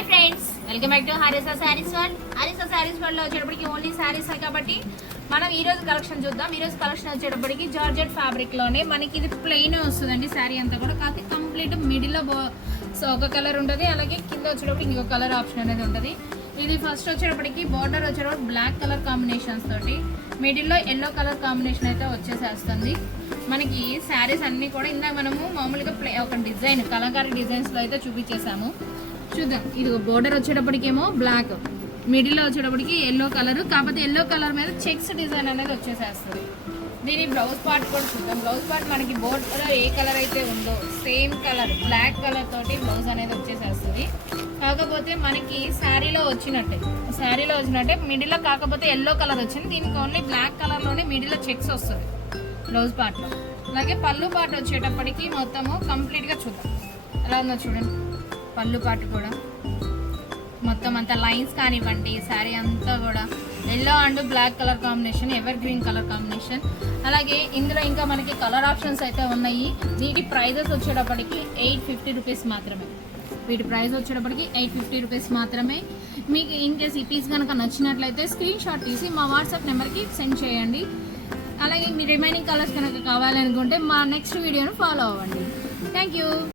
Hi friends, welcome back to Haritha saris world. Haritha saris world లో వచ్చేటప్పటికి only saris కాబట్టి మనం ఈ రోజు కలెక్షన్ చూద్దాం. ఈ రోజు కలెక్షన్ వచ్చేటప్పటికి జార్జెట్ ఫ్యాబ్రిక్ లోనే మనకి ఇది ప్లెయిన్ వస్తుందండి. శారీ అంతా కూడా కాకపోతే కంప్లీట్ మిడిల్ లో ఒక కలర్ ఉంటుంది, అలాగే కింద వచ్చేటప్పుడు ఇంకొక కలర్ ఆప్షన్ అనేది ఉంటుంది. ఇది ఫస్ట్ వచ్చేటప్పటికి బార్డర్ వచ్చేటప్పుడు బ్లాక్ కలర్ కాంబినేషన్స్ తోటి మిడిల్లో ఎల్లో కలర్ కాంబినేషన్ అయితే వచ్చేసేస్తుంది. మనకి శారీస్ అన్ని కూడా ఇందాక మనము మామూలుగా ఒక డిజైన్ కలంకారీ డిజైన్స్ లో అయితే చూపించేసాము. చూద్దాం. ఇది బోర్డర్ వచ్చేటప్పటికేమో బ్లాక్, మిడిల్లో వచ్చేటప్పటికి ఎల్లో కలర్, కాకపోతే ఎల్లో కలర్ మీద చెక్స్ డిజైన్ అనేది వచ్చేసేస్తుంది. దీని బ్లౌజ్ పార్ట్ కూడా చూద్దాం. బ్లౌజ్ పార్ట్ మనకి బోర్డర్ ఏ కలర్ అయితే ఉందో సేమ్ కలర్ బ్లాక్ కలర్ తోటి బ్లౌజ్ అనేది వచ్చేసేస్తుంది. కాకపోతే మనకి శారీలో వచ్చినట్టే మిడిల్లో కాకపోతే ఎల్లో కలర్ వచ్చింది. దీనికి ఓన్లీ బ్లాక్ కలర్లోనే మిడిల్లో చెక్స్ వస్తుంది బ్లౌజ్ పార్ట్లో. అలాగే పళ్ళు పార్ట్ వచ్చేటప్పటికి మొత్తము కంప్లీట్గా చూద్దాం ఎలా ఉందో చూడండి. పళ్ళు పాటు కూడా మొత్తం అంతా లైన్స్ కానివ్వండి, శారీ అంతా కూడా yellow and black colour combination, evergreen colour combination. అలాగే ఇందులో ఇంకా మనకి కలర్ ఆప్షన్స్ అయితే ఉన్నాయి. వీటి ప్రైజెస్ వచ్చేటప్పటికి 850 రూపీస్ మాత్రమే. వీటి ప్రైస్ వచ్చేటప్పటికి 850 రూపీస్ మాత్రమే. మీకు ఇన్ కేస్ ఈ పీస్ కనుక నచ్చినట్లయితే స్క్రీన్ షాట్ తీసి మా వాట్సాప్ నెంబర్కి సెండ్ చేయండి. అలాగే మీ రిమైనింగ్ కలర్స్ కనుక కావాలనుకుంటే మా నెక్స్ట్ వీడియోను ఫాలో అవ్వండి. Thank you.